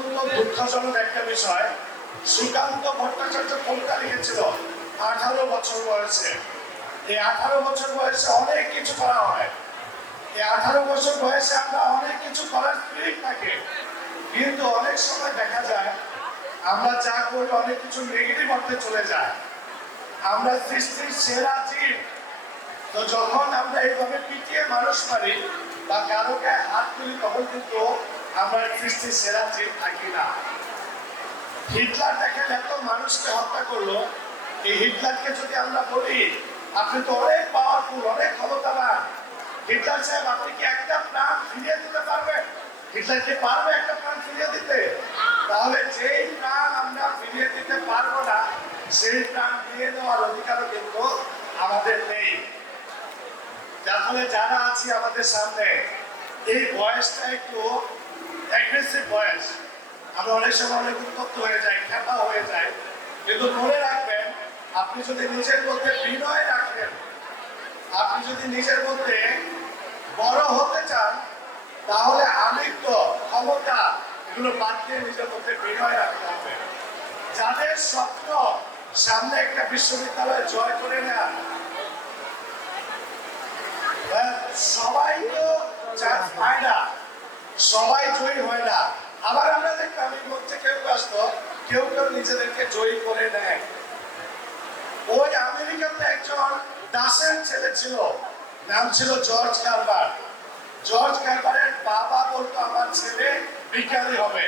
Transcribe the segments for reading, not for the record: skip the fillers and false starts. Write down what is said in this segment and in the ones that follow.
অত্যন্ত দুঃখজনক একটা বিষয়। সুকান্ত ভট্টাচার্য কবিতা লিখেছিল 18 বছর বয়সে। এই 18 বছর বয়সে অনেক কিছু করা হয়। এই 18 বছর বয়সে আমরা অনেক কিছু করার স্পিরিট থাকে, কিন্তু অনেক সময় দেখা যায় আমরা যা করি অনেক কিছু নেগেটিভ অর্থে চলে যায়। আমরা সৃষ্টির সেরা জীব, তো যখন আমরা এইভাবে পিটিয়ে মানুষ মারি বা কারো গায়ে হাত তুলি, তখন কিন্তু আমরা সৃষ্টির সেরা জীব থাকি না। হিটলার দেখেন এত মানুষকে হত্যা করলো, এই হিটলারকে যদি আমরা বলি আপনি তো অনেক পাওয়ারফুল, অনেক ক্ষমতাবান, হিটলার সাহেব আপনি কি একটা প্রাণ ফিরিয়ে দিতে পারবেন? হিটলার কি পারবে একটা প্রাণ ফিরিয়ে দিতে? তাহলে যেই প্রাণ আমরা ফিরিয়ে দিতে পারবো না, সেই প্রাণ ফিরিয়ে দেওয়ার অধিকারও কিন্তু আমাদের নেই। যার ফলে যারা আছি আমাদের সামনে, এই বয়সটা একটু অ্যাগ্রেসিভ বয়স। আমরা অনেক সময় অনেক উত্তপ্ত হয়ে যাই, খেপা হয়ে যায়, কিন্তু মনে রাখবেন আপনি যদি নিজের মধ্যে বিনয় রাখেন, আপনি যদি নিজের মধ্যে বড় হতে চান, তাহলে আমিত্ব, ক্ষমতা এগুলো বাদ দিয়ে নিজের মধ্যে বিনয় রাখতে হবে। যাদের স্বপ্ন সামনে একটা বিশ্ববিদ্যালয় জয় করে নেয়া, সবাই তো চান্স পায় না, সবাই জয়ী হয় না। আবার আমরা দেখতাম এই মধ্যে কেউ আসতো, কেউ কেউ নিজেদেরকে জয়ী করে নেয়। ওই আমেরিকাতে একজন দাসের ছেলে ছিল, নাম ছিল জর্জ কারবার। জর্জ কারবারের বাবা বলতো আমার ছেলে বিজ্ঞানী হবে,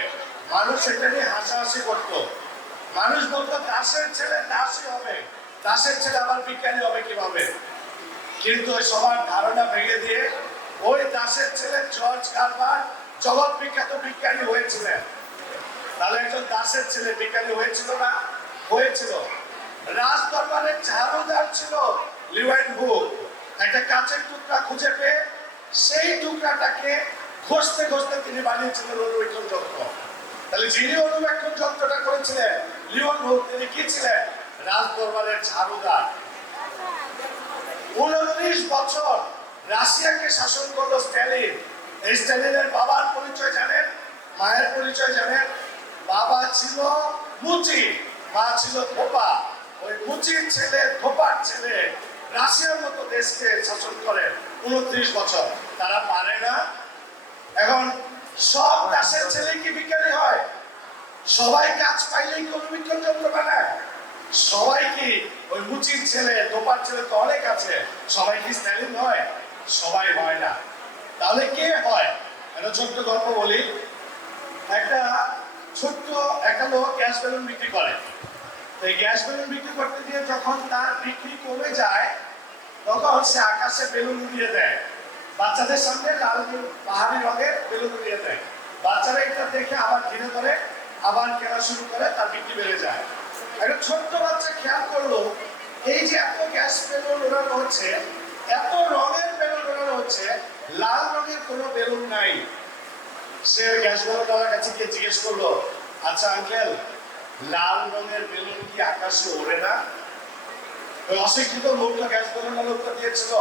মানুষ এটা নিয়ে হাসাহাসি করতো। মানুষ বলতো দাসের ছেলে দাসই হবে, দাসের ছেলে আবার বিজ্ঞানী হবে কিভাবে? কিন্তু ওই সবার ধারণা ভেঙে দিয়ে ওই দাসের ছেলে জর্জ কারবার জগৎ বিখ্যাত বিজ্ঞানী হয়েছিলেন। তাহলে একজন দাসের ছেলে বিজ্ঞানী হয়েছিল না? হয়েছিল। রাজ দরবারের ঝাড়ুদার ছিল লিওয়েনহুক। একটা কাঁচের টুকরা খুঁজে পেয়ে সেই টুকরাটাকে ঘষতে ঘষতে তিনি বানিয়েছিলেন অনুবীক্ষণ যন্ত্র। তাহলে যিনি অনুবীক্ষণ যন্ত্রটা করেছিলেন লিওয়েনহুক, তিনি কি ছিলেন? রাজ দরবারের ঝাড়ুদার। 29 বছর রাশিয়াকে শাসন করলো স্ট্যালিন। এই স্ট্যালিনের বাবার পরিচয় জানেন? মায়ের পরিচয় জানেন? বাবা ছিল মুচি, মা ছিল ধোপা। ওই মুচির ছেলে, ধোপার ছেলে রাশিয়ার মতো দেশকে শাসন করে 29 বছর। তারা পারে না? এখন সব দেশের ছেলে কি বিজ্ঞানী হয়? সবাই কাজ পাইলেই কি অনুবীক্ষণ যন্ত্র বানায়? সবাই কি ওই মুচির ছেলে, ধোপার ছেলে তো অনেক আছে, সবাই কি স্ট্যালিন হয়? সবাই হয় না। তাহলে কে হয়? একটা ছোট্ট গল্প বলি। ছোট্ট একটা লোক গ্যাস বেলুন বিক্রি করে। এই গ্যাস বেলুন বিক্রি করতে গিয়ে যখন তার বিক্রি কমে যায়, তখন সে আকাশে বেলুন উড়িয়ে দেয়। বাচ্চাদের সামনে লাল পাহাড়ি রঙের বেলুন উড়িয়ে দেয়। বাচ্চারা এটা দেখে আবার ঘিরে ধরে, আবার কেনা শুরু করে, তার বিক্রি বেড়ে যায়। একটা ছোট্ট বাচ্চা খেয়াল করলো, এই যে এত গ্যাস বেলুন ওড়ানো হচ্ছে, এত রঙের বেলুন ওড়ানো হচ্ছে, লাল রঙের কোনো বেলুন নাই। সে গ্যাস বেলুনওয়ালার কাছে গিয়ে জিজ্ঞেস করলো, আচ্ছা আঙ্কেল, লাল রঙের বেলুন কি আকাশে ওড়ে না? ওই অশিক্ষিত লোকটা গ্যাস বেলুনওয়ালা উত্তর দিয়েছিল,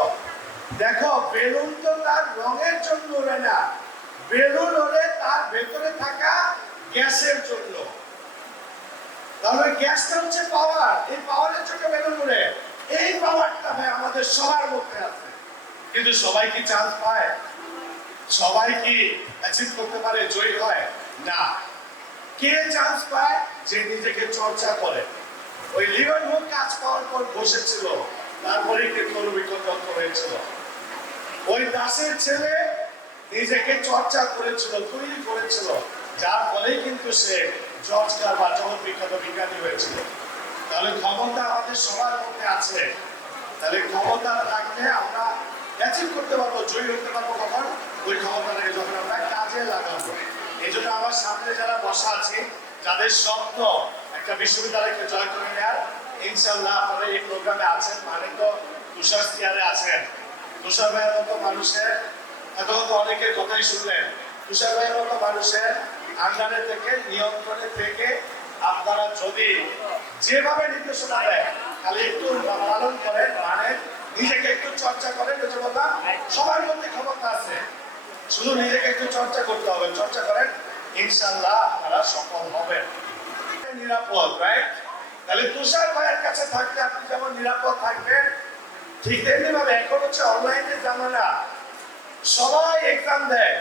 দেখো বেলুন তো তার রঙের জন্য ওড়ে না, বেলুন ওড়ে তার ভেতরে থাকা গ্যাসের জন্য। তাহলে গ্যাসটা হচ্ছে পাওয়ার, এই পাওয়ারের জন্য বেলুন ওড়ে। এই পাওয়ারটা ভাই আমাদের সবার মধ্যে আছে, কিন্তু সবাই কি চান্স পায়? সবাই কি অ্যাচিভ করতে পারে, জয়ী হয় না? কে চান্স পায়? যে নিজেকে চর্চা করে। ওই লিওয়েনহুক কাজ পাওয়ার পর বসেছিল, তারপরে কিন্তু অনুবীক্ষণ যন্ত্র হয়েছিল। ওই দাসের ছেলে নিজেকে চর্চা করেছিল, তৈরি করেছিল, যার ফলেই কিন্তু সে জর্জ কারবার জগৎ বিখ্যাত বিজ্ঞানী হয়েছিল। তাহলে ক্ষমতা আমাদের সবার মধ্যে আছে। তাহলে ক্ষমতা রাখলে আমরা অ্যাচিভ করতে পারবো, জয়ী হতে পারবো। কখন? ওই ক্ষমতাটাকে যখন আমরা কাজে লাগাবো। এই জন্য আমার সামনে যারা বসা আছে, যাদের স্বপ্ন একটা বিশ্ববিদ্যালয়কে জয় করে নেয়ার, ইনশাল্লাহ আপনারা এই প্রোগ্রামে আছেন মানে তো তুষার চেয়ারে আছেন। তুষার ভাইয়ের মতো মানুষের, এখন তো অনেকের কথাই শুনলেন, তুষার ভাইয়ের মতো মানুষের আন্ডারে থেকে, নিয়ন্ত্রণে থেকে আপনারা যদি যেভাবে নির্দেশনা দেয় খালি একটু পালন করেন, মানে নিজেকে একটু চর্চা করেন, সবার মধ্যে ক্ষমতা আছে, শুধু নিজেকে একটু চর্চা করতে হবে। চর্চা করেন, ইনশাআল্লাহ আপনারা সফল হবেন। নিরাপদ, রাইট? তাহলে তুষার ভাইয়ের কাছে থাকলে আপনি যেমন নিরাপদ থাকবেন, ঠিক তেমনি ভাবে এখন হচ্ছে অনলাইনের জামানা, সবাই এক্সাম দেয়,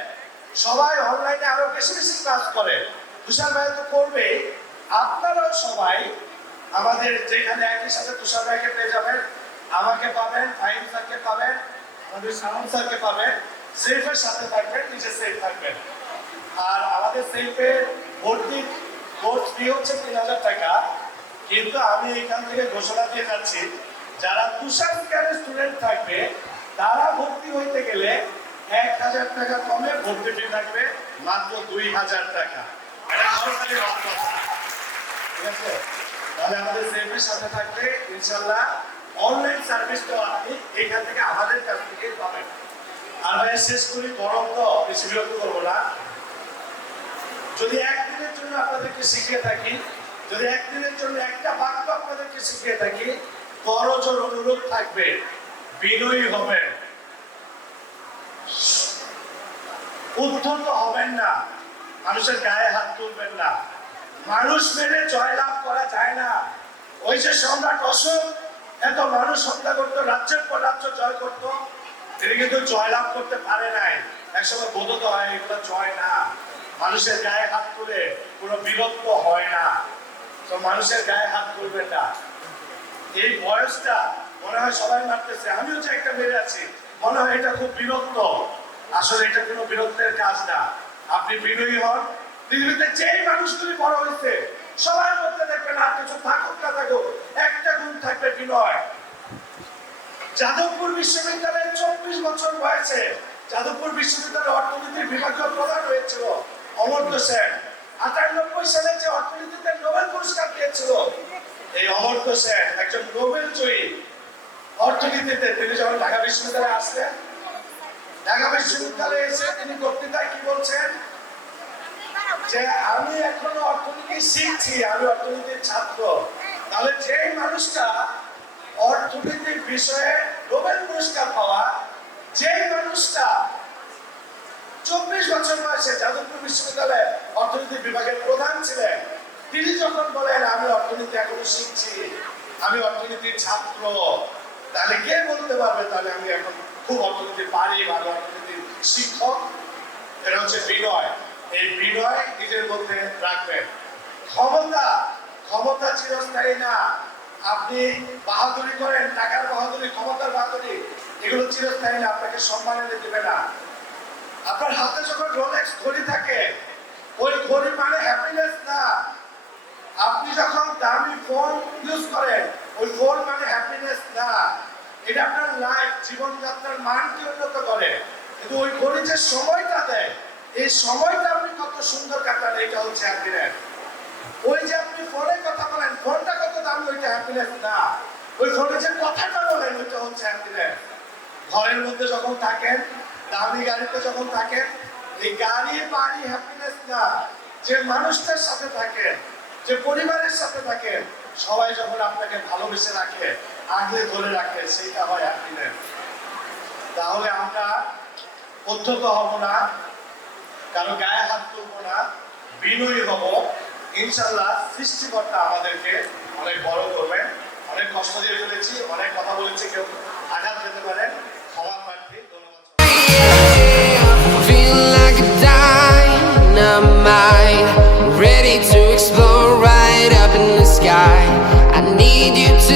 সবাই অনলাইনে আরো বেশি বেশি ক্লাস করে। তুষার ভাই তো করবেই, আপনারাও সবাই আমাদের যেখানে একই সাথে তুষার ভাইকে পেয়ে যাবেন, আমাকে পাবেন, ফাহিম স্যারকে পাবেন, আমাদের সামন স্যারকে পাবেন। সেফের সাথে থাকবেন, নিজে সেফ থাকবেন। আর আমাদের সেফের ভর্তি কোর্স ফি হচ্ছে ৩,০০০ টাকা, কিন্তু আমি এখান থেকে ঘোষণা দিয়ে যাচ্ছি, যারা তুষার বিজ্ঞানের স্টুডেন্ট থাকবে তারা ভর্তি হইতে গেলে ১,০০০ টাকা কমে ভর্তি ফি থাকবে মাত্র ২,০০০ টাকা। এটা সরকারি কথা, ঠিক আছে? তাহলে আমাদের সেফের সাথে থাকবে, ইনশাআল্লাহ অনলাইন সার্ভিসটা আপনি এখান থেকে আমাদের কাছ থেকে পাবেন। আর ভাই শেষ করি, গরম তো বেশি বিরক্ত করবো না। যদি একদিনের জন্য আপনাদেরকে শিখিয়ে থাকি, যদি একদিনের জন্য একটা বাক্য আপনাদেরকে শিখিয়ে থাকি, করজোর অনুরোধ থাকবে, বিনয়ী হবেন, উদ্ধত হবেন না, মানুষের গায়ে হাত তুলবেন না। মানুষ মেরে জয়লাভ করা যায় না। ওই যে সম্রাট অশোক এত মানুষ হত্যা করতো, রাজ্যের পর রাজ্য জয় করতো, তিনি কিন্তু জয়লাভ করতে পারে নাই। একসময় বোধত হয় এগুলো জয় না, মানুষের গায়ে হাত তুলে কোনো বিরক্ত হয় না। তো মানুষের গায়ে হাত তুলবেন না। এই বয়সটা মনে হয় সবাই মারতেছে, আমিও যে একটা মেরে আছি, মনে হয় এটা খুব বিরক্ত। আসলে এটা কোনো বিরক্তের কাজ না। আপনি বিনয়ী হন। পৃথিবীতে যেই মানুষগুলি বড় হয়েছে সবার মধ্যে দেখবেন, আর কিছু থাকুক না থাকুক, একটা গুণ থাকবে, বিনয়। যাদবপুর বিশ্ববিদ্যালয়ের ২৪ বছর বয়সে যাদবপুর বিশ্ববিদ্যালয়ের অর্থনীতির বিভাগীয় প্রধান হয়েছিল অমর্ত্য সেন। ৯৮ সালে যে অর্থনীতিতে নোবেল পুরস্কার পেয়েছিল, এই অমর্ত্য সেন একজন নোবেল জয়ী অর্থনীতিতে। তিনি যখন ঢাকা বিশ্ববিদ্যালয়ে আসলেন, ঢাকা বিশ্ববিদ্যালয়ে এসে তিনি বক্তৃতায় কি বলছেন, যে আমি এখনো অর্থনীতি শিখছি, আমি অর্থনীতির ছাত্র। তাহলে যে মানুষটা অর্থনীতির বিষয়ে নোবেল পুরস্কার পাওয়া, যে মানুষটা ২৪ বছর বয়সে যাদবপুর বিশ্ববিদ্যালয়ে অর্থনীতি বিভাগের প্রধান ছিলেন, তিনি যখন বলেন আমি অর্থনীতি এখনো শিখছি, আমি অর্থনীতির ছাত্র, তাহলে কে বলতে পারবে তাহলে আমি এখন খুব অর্থনীতি পারি, ভালো অর্থনীতির শিক্ষক? এটা হচ্ছে বিনয়। এই বিনয় নিজের মধ্যে রাখবেন। ক্ষমতা, ক্ষমতা চিরস্থায়ী না। আপনি বাহাদুরি করেন, টাকার বাহাদুরি, ক্ষমতার বাহাদুরি, এগুলো চিরস্থায়ী না, আপনাকে সম্মান এনে দেবে না। আপনার হাতে যখন রোলেক্স ঘড়ি থাকে, ওই ঘড়ি মানে হ্যাপিনেস না। আপনি যখন দামি ফোন ইউজ করেন, ওই ফোন মানে হ্যাপিনেস না। এটা আপনার লাইফ, জীবনযাত্রার মানকে উন্নত করে। কিন্তু ওই ঘড়ি যে সময়টা দেয়, এই সময়টা আপনি কত সুন্দর কাটান, এটা হচ্ছে হ্যাপিনেস। ওই যে আপনি ফোনে কথা বলেন, ফোনটা কত দামি, ওইটা হ্যাপিনেস না। ওই ফোনে যে কথাটা বলেন, ওইটা হচ্ছে হ্যাপিনেস। ঘরের মধ্যে যখন থাকেন, দামি গাড়িতে যখন থাকেন, এই গাড়ি বাড়ি হ্যাপিনেস না। যে মানুষটার সাথে থাকেন, যে পরিবারের সাথে থাকেন, সবাই যখন আপনাকে ভালোবেসে রাখে, আগলে ধরে রাখে, সেইটা হয় হ্যাপিনেস। তাহলে আমরা উদ্ধত হব না, কারো গায়ে হাত তুলবো না, বিনয়ী হব। ইনশাআল্লাহ সৃষ্টিকর্তা আমাদেরকে অনেক বড় করবেন। অনেক কষ্ট দিয়ে ফেলেছি, অনেক কথা বলেছি, কেউ